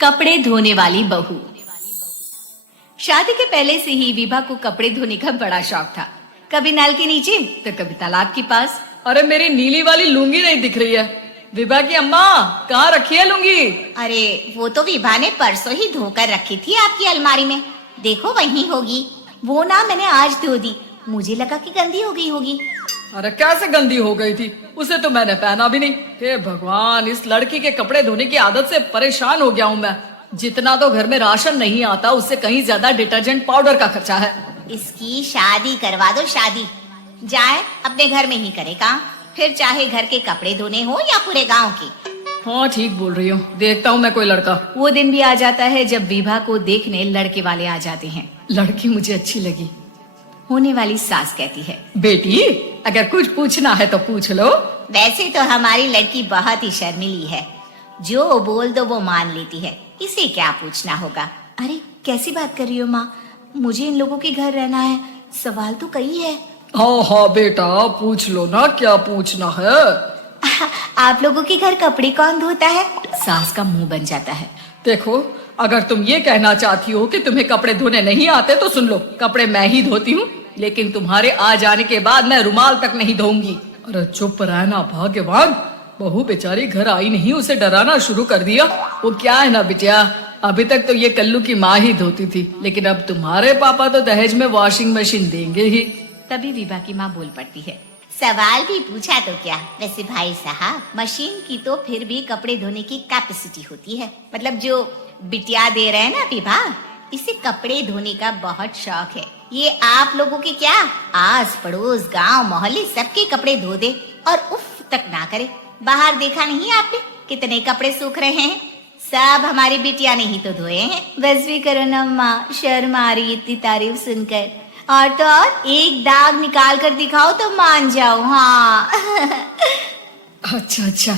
कपड़े धोने वाली बहू। शादी के पहले से ही विभा को कपड़े धोने का बड़ा शौक था। कभी नल के नीचे तो कभी तालाब के पास। अरे मेरी नीली वाली लुंगी नहीं दिख रही है। विभा की अम्मा, कहाँ रखी है लुंगी? अरे वो तो विभा ने परसों ही धोकर रखी थी आपकी अलमारी में, देखो वहीं होगी। वो ना मैंने आज धो दी, मुझे लगा कि गंदी हो गई होगी। अरे कैसे गंदी हो गई थी? उसे तो मैंने पहना भी नहीं। हे भगवान, इस लड़की के कपड़े धोने की आदत से परेशान हो गया हूँ मैं। जितना तो घर में राशन नहीं आता, उससे कहीं ज्यादा डिटर्जेंट पाउडर का खर्चा है। इसकी शादी करवा दो, शादी जाए अपने घर में ही करे काम, फिर चाहे घर के कपड़े धोने हो या पूरे गांव की। हाँ ठीक बोल रही हूँ, देखता हूँ मैं कोई लड़का। वो दिन भी आ जाता है जब विभा को देखने लड़के वाले आ जाते हैं। लड़की मुझे अच्छी लगी। होने वाली सास कहती है, बेटी अगर कुछ पूछना है तो पूछ लो। वैसे तो हमारी लड़की बहुत ही शर्मीली है, जो बोल दो वो मान लेती है, इसे क्या पूछना होगा। अरे कैसी बात कर रही हो माँ, मुझे इन लोगों के घर रहना है, सवाल तो कई है। हाँ हाँ बेटा, पूछ लो ना, क्या पूछना है। आप लोगों के घर कपड़े कौन धोता है? सास का मुंह बन जाता है। देखो, अगर तुम ये कहना चाहती हो कि तुम्हें कपड़े धोने नहीं आते तो सुन लो, कपड़े मैं ही धोती हूँ, लेकिन तुम्हारे आ जाने के बाद मैं रुमाल तक नहीं धोऊंगी। अरे चुप रहना भाग्यवान, बहू बेचारी घर आई नहीं, उसे डराना शुरू कर दिया। वो क्या है ना बिटिया, अभी तक तो ये कल्लू की माँ ही धोती थी, लेकिन अब तुम्हारे पापा तो दहेज में वॉशिंग मशीन देंगे ही। तभी विभा की माँ बोल पड़ती है, सवाल भी पूछा तो क्या। वैसे भाई साहब, मशीन की तो फिर भी कपड़े धोने की कैपेसिटी होती है, मतलब जो बिटिया दे रहे हैं ना विभा, इसे कपड़े धोने का बहुत शौक है। ये आप लोगों के क्या, आस पड़ोस गांव मोहल्ले सबके कपड़े धो दे और उफ तक ना करे। बाहर देखा नहीं आपने कितने कपड़े सूख रहे हैं? सब हमारी बिटिया ने ही तो धोए हैं। बस भी करो ना माँ, शर्म आ रही इतनी तारीफ सुनकर। और तो और एक दाग निकाल कर दिखाओ तो मान जाओ। हाँ अच्छा अच्छा,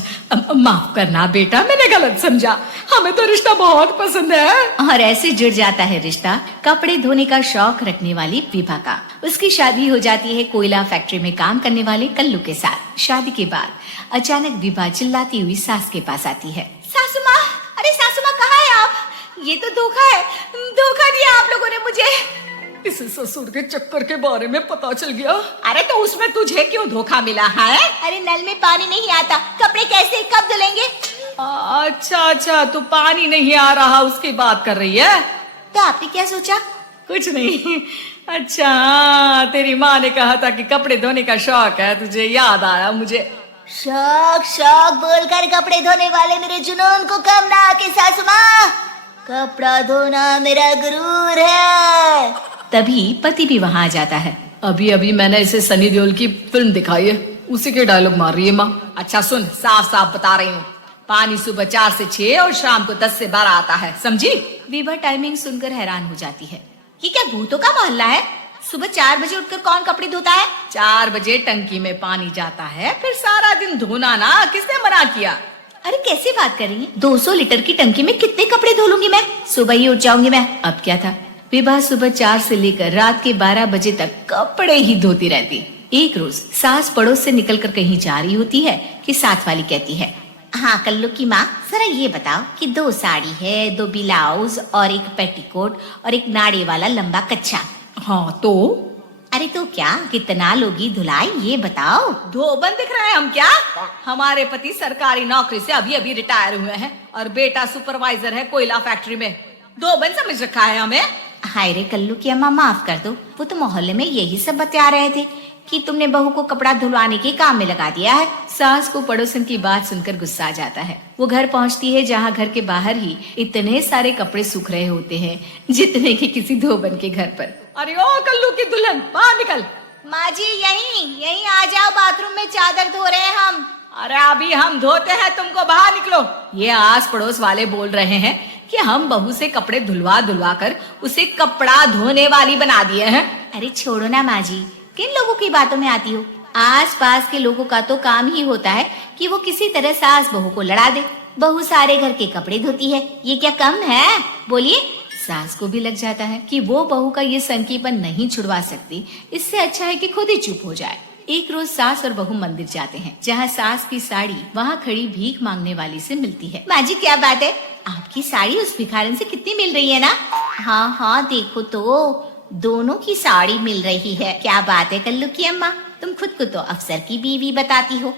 माफ करना बेटा, मैंने गलत समझा। हमें तो रिश्ता बहुत पसंद है। और ऐसे जुड़ जाता है रिश्ता कपड़े धोने का शौक रखने वाली विभा का। उसकी शादी हो जाती है कोयला फैक्ट्री में काम करने वाले कल्लू के साथ। शादी के बाद अचानक विभा चिल्लाती हुई सास के पास आती है। सासू माँ, अरे सासू माँ कहाँ है आप? ये तो धोखा है, धोखा दिया आप लोगों ने मुझे। इसे ससुर के चक्कर के बारे में पता चल गया। अरे तो उसमें तुझे क्यों धोखा मिला है? अरे नल में पानी नहीं आता, कपड़े कैसे कब धुलेंगे? अच्छा अच्छा, तो पानी नहीं आ रहा उसकी बात कर रही है। तो आपने क्या सोचा? कुछ नहीं। अच्छा हाँ, तेरी माँ ने कहा था कि कपड़े धोने का शौक है तुझे, याद आया मुझे। शौक शौक बोलकर कपड़े धोने वाले मेरे जुनून को कम ना आके सासू माँ, कपड़ा धोना मेरा गुरूर है। तभी पति भी वहाँ आ जाता है। अभी अभी मैंने इसे सनी देओल की फिल्म दिखाई है, उसी के डायलॉग मार रही है माँ। अच्छा सुन, साफ साफ बता रही हूँ, पानी सुबह 4 से 6 और शाम को 10 से 12 आता है, समझी? विभा टाइमिंग सुनकर हैरान हो जाती है। ये क्या भूतों का मोहल्ला है? सुबह 4 बजे उठकर कौन कपड़े धोता है? 4 बजे टंकी में पानी जाता है, फिर सारा दिन धोना ना, किसने मना किया? अरे कैसी बात कर रही है? 200 लीटर की टंकी में कितने कपड़े धो लूंगी मैं, सुबह ही उठ जाऊंगी मैं। अब क्या था, विभा सुबह 4 से लेकर रात के 12 बजे तक कपड़े ही धोती रहती। एक रोज सास पड़ोस से निकलकर कहीं जा रही होती है कि साथ वाली कहती है, हाँ कल्लू की माँ, जरा ये बताओ कि 2 साड़ी है, 2 ब्लाउज और एक पेटीकोट और एक नाड़े वाला लंबा कच्छा। हाँ तो? अरे तो क्या, कितना लोगी धुलाई, ये बताओ। धोबन दिख रहे हैं हम क्या? हमारे पति सरकारी नौकरी से अभी अभी रिटायर हुए हैं और बेटा सुपरवाइजर है कोयला फैक्ट्री में। धोबन समझ रखा है हमें? हाय रे कल्लू की अम्मा, माफ कर दो, वो तो मोहल्ले में यही सब बता रहे थे कि तुमने बहू को कपड़ा धुलवाने के काम में लगा दिया है। सास को पड़ोसन की बात सुनकर गुस्सा आ जाता है। वो घर पहुंचती है जहां घर के बाहर ही इतने सारे कपड़े सूख रहे होते हैं जितने कि किसी धोबन के घर पर। अरे ओ कल्लू की दुल्हन, बाहर निकल। माँ जी यहीं आ जाओ, बाथरूम में चादर धो रहे हैं हम। अरे अभी हम धोते हैं, तुमको बाहर निकलो। ये आस पड़ोस वाले बोल रहे हैं कि हम बहू से कपड़े धुलवा धुलवा कर उसे कपड़ा धोने वाली बना दिए हैं। अरे छोड़ो ना माँ जी, किन लोगों की बातों में आती हो? आस पास के लोगों का तो काम ही होता है कि वो किसी तरह सास बहू को लड़ा दे। बहू सारे घर के कपड़े धोती है, ये क्या कम है? बोलिए। सास को भी लग जाता है कि वो बहू का ये संकीपन नहीं छुड़वा सकती, इससे अच्छा है कि खुद ही चुप हो जाए। एक रोज सास और बहू मंदिर जाते हैं, जहाँ सास की साड़ी वहाँ खड़ी भीख मांगने वाली से मिलती है। माँ जी क्या बात है, आपकी साड़ी उस भिखारन से कितनी मिल रही है ना? हाँ हाँ देखो तो दोनों की साड़ी मिल रही है। क्या बात है कल्लू की अम्मा, तुम खुद को तो अफसर की बीवी बताती हो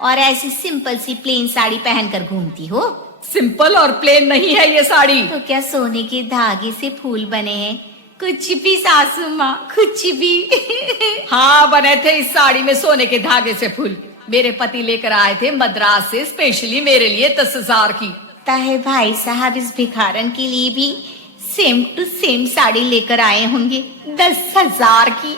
और ऐसी सिंपल सी प्लेन साड़ी पहनकर घूमती हो। सिंपल और प्लेन नहीं है ये साड़ी। तो क्या सोने के धागे से फूल बने हैं? कुछ भी सासू माँ, कुछ भी। हाँ बने थे इस साड़ी में सोने के धागे से फूल। मेरे पति लेकर आए थे मद्रास से स्पेशली मेरे लिए 10,000 की। ताहे भाई साहब इस भिखारन के लिए भी सेम टू सेम साड़ी लेकर आए होंगे 10,000 की।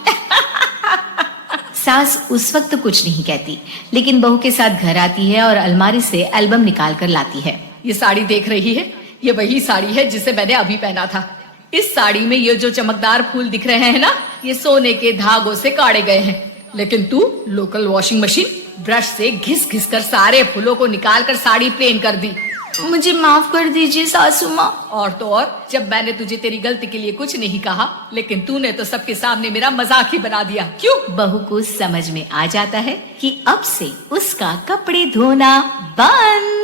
सास उस वक्त कुछ नहीं कहती, लेकिन बहू के साथ घर आती है और अलमारी से एल्बम निकाल कर लाती है। ये साड़ी देख रही है, ये वही साड़ी है जिसे मैंने अभी पहना था। इस साड़ी में ये जो चमकदार फूल दिख रहे हैं ना, ये सोने के धागों से काढ़े गए हैं। लेकिन तू लोकल वॉशिंग मशीन ब्रश से घिस घिस कर सारे फूलों को निकाल कर साड़ी प्लेन कर दी। मुझे माफ कर दीजिए सासू माँ। और तो और, जब मैंने तुझे तेरी गलती के लिए कुछ नहीं कहा, लेकिन तूने तो सबके सामने मेरा मजाक ही बना दिया। क्यों? बहू को समझ में आ जाता है कि अब से उसका कपड़े धोना बंद।